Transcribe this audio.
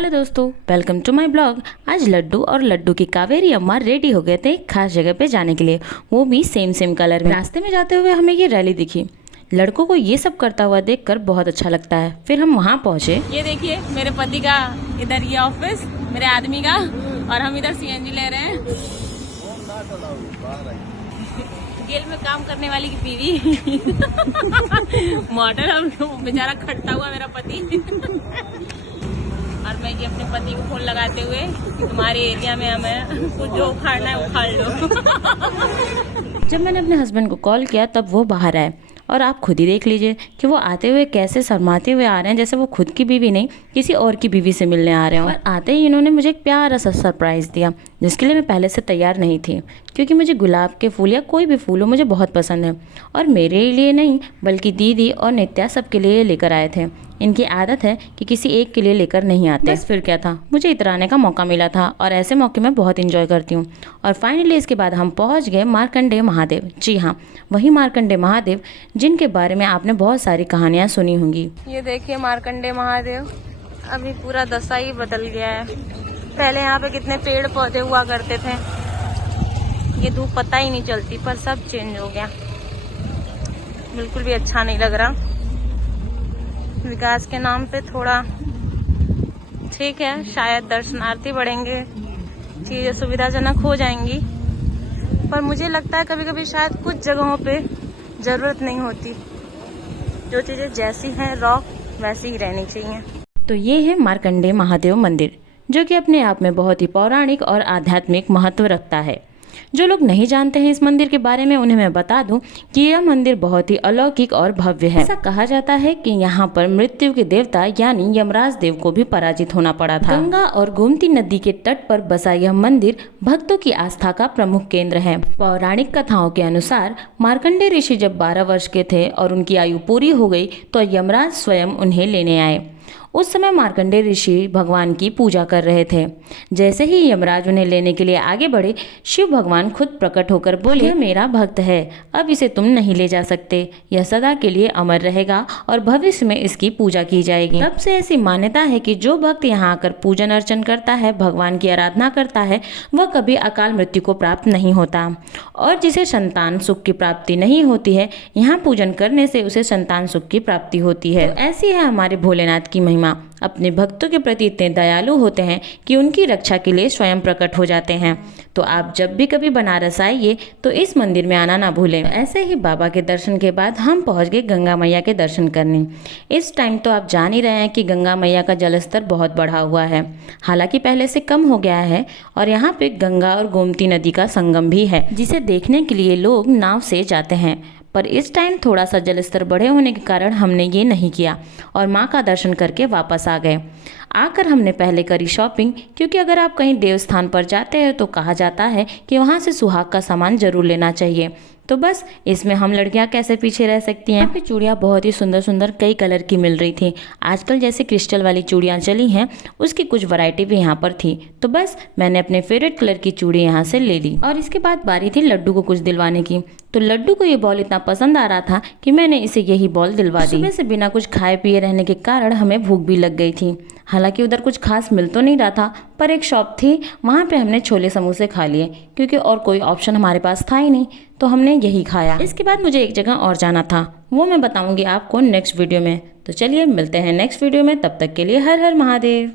Hello दोस्तों, welcome to my blog. आज लड्डू और लड्डू की कावेरी अम्मा रेडी हो गए थे एक खास जगह पे जाने के लिए, वो भी सेम कलर में। रास्ते में जाते हुए हमें ये रैली दिखी। लड़कों को ये सब करता हुआ देखकर बहुत अच्छा लगता है। फिर हम वहाँ पहुँचे। ये देखिए मेरे पति का इधर ये ऑफिस, मेरे आदमी का, और हम इधर सीएनजी ले रहे हैं। जेल में काम करने वाली की बीवी मॉडल, हम बेचारा खटता हुआ मेरा पति। और मैं ये अपने पति को फोन लगाते हुए कि तुम्हारे एरिया में हमें कुछ जो उखाड़ना है उखाड़ लो। जब मैंने अपने हस्बैंड को कॉल किया तब वो बाहर आए और आप खुद ही देख लीजिए कि वो आते हुए कैसे शर्माते हुए आ रहे हैं, जैसे वो खुद की बीवी नहीं किसी और की बीवी से मिलने आ रहे हैं। और आते ही इन्होंने मुझे एक प्यारा सा सरप्राइज़ दिया, जिसके लिए मैं पहले से तैयार नहीं थी, क्योंकि मुझे गुलाब के फूल या कोई भी फूल हो मुझे बहुत पसंद है। और मेरे लिए नहीं बल्कि दीदी और नित्या सबके लिए लेकर आए थे। इनकी आदत है कि किसी एक के लिए लेकर नहीं आते। बस फिर क्या था, मुझे इतराने का मौका मिला था और ऐसे मौके मैं बहुत इंजॉय करती हूँ। और फाइनली इसके बाद हम पहुँच गए मार्कंडेय महादेव। जी हाँ, वही मार्कंडेय महादेव जिनके बारे में आपने बहुत सारी कहानियाँ सुनी होंगी। ये देखिए मार्कंडेय महादेव, अभी पूरा दशा ही बदल गया है। पहले यहाँ पे कितने पेड़ पौधे हुआ करते थे, ये धूप पता ही नहीं चलती, पर सब चेंज हो गया। बिल्कुल भी अच्छा नहीं लग रहा। विकास के नाम पे थोड़ा ठीक है, शायद दर्शनार्थी बढ़ेंगे, चीजें सुविधाजनक हो जाएंगी, पर मुझे लगता है कभी कभी शायद कुछ जगहों पे जरूरत नहीं होती। जो चीजें जैसी हैं रॉ वैसी ही रहनी चाहिए। तो ये है मार्कंडेय महादेव मंदिर, जो कि अपने आप में बहुत ही पौराणिक और आध्यात्मिक महत्व रखता है। जो लोग नहीं जानते हैं इस मंदिर के बारे में, उन्हें मैं बता दूं कि यह मंदिर बहुत ही अलौकिक और भव्य है। ऐसा कहा जाता है कि यहाँ पर मृत्यु के देवता यानी यमराज देव को भी पराजित होना पड़ा था। गंगा और गोमती नदी के तट पर बसा यह मंदिर भक्तों की आस्था का प्रमुख केंद्र है। पौराणिक कथाओं के अनुसार मार्कंडेय ऋषि जब 12 वर्ष के थे और उनकी आयु पूरी हो गई तो यमराज स्वयं उन्हें लेने आए। उस समय मार्कंडेय ऋषि भगवान की पूजा कर रहे थे। जैसे ही यमराज उन्हें लेने के लिए आगे बढ़े, शिव भगवान खुद प्रकट होकर बोले, यह मेरा भक्त है, अब इसे तुम नहीं ले जा सकते, यह सदा के लिए अमर रहेगा और भविष्य में इसकी पूजा की जाएगी। तब से ऐसी मान्यता है कि जो भक्त यहाँ आकर पूजन अर्चन करता है, भगवान की आराधना करता है, वह कभी अकाल मृत्यु को प्राप्त नहीं होता। और जिसे संतान सुख की प्राप्ति नहीं होती है, यहाँ पूजन करने से उसे संतान सुख की प्राप्ति होती है। तो ऐसी है हमारे भोलेनाथ की महिमा। अपने भक्तों के प्रति इतने दयालु होते हैं कि उनकी रक्षा के लिए स्वयं प्रकट हो जाते हैं। तो आप जब भी कभी बनारस आइए तो इस मंदिर में आना ना भूलें। ऐसे ही बाबा के दर्शन के बाद हम पहुंच गए गंगा मैया के दर्शन करने। इस टाइम तो आप जान ही रहे हैं कि गंगा मैया का जलस्तर बहुत बढ़ा हुआ है, हालांकि पहले से कम हो गया है। और यहाँ पे गंगा और गोमती नदी का संगम भी है, जिसे देखने के लिए लोग नाव से जाते हैं। पर इस टाइम थोड़ा सा जलस्तर बढ़े होने के कारण हमने ये नहीं किया और माँ का दर्शन करके वापस आ गए। आकर हमने पहले करी शॉपिंग, क्योंकि अगर आप कहीं देवस्थान पर जाते हैं तो कहा जाता है कि वहाँ से सुहाग का सामान जरूर लेना चाहिए। तो बस इसमें हम लड़कियां कैसे पीछे रह सकती हैं। यहाँ पे चूड़ियाँ बहुत ही सुंदर सुंदर कई कलर की मिल रही थी। आजकल जैसे क्रिस्टल वाली चूड़ियाँ चली हैं, उसकी कुछ वैरायटी भी यहाँ पर थी। तो बस मैंने अपने फेवरेट कलर की चूड़ी यहाँ से ले ली। और इसके बाद बारी थी लड्डू को कुछ दिलवाने की। तो लड्डू को ये बॉल इतना पसंद आ रहा था कि मैंने इसे यही बॉल दिलवा दी। सुबह से बिना कुछ खाए पिए रहने के कारण हमें भूख भी लग गई थी। हालांकि उधर कुछ खास मिल तो नहीं रहा था, पर एक शॉप थी, वहाँ पे हमने छोले समोसे खा लिए, क्योंकि और कोई ऑप्शन हमारे पास था ही नहीं, तो हमने यही खाया। इसके बाद मुझे एक जगह और जाना था, वो मैं बताऊंगी आपको नेक्स्ट वीडियो में। तो चलिए मिलते हैं नेक्स्ट वीडियो में, तब तक के लिए हर हर महादेव।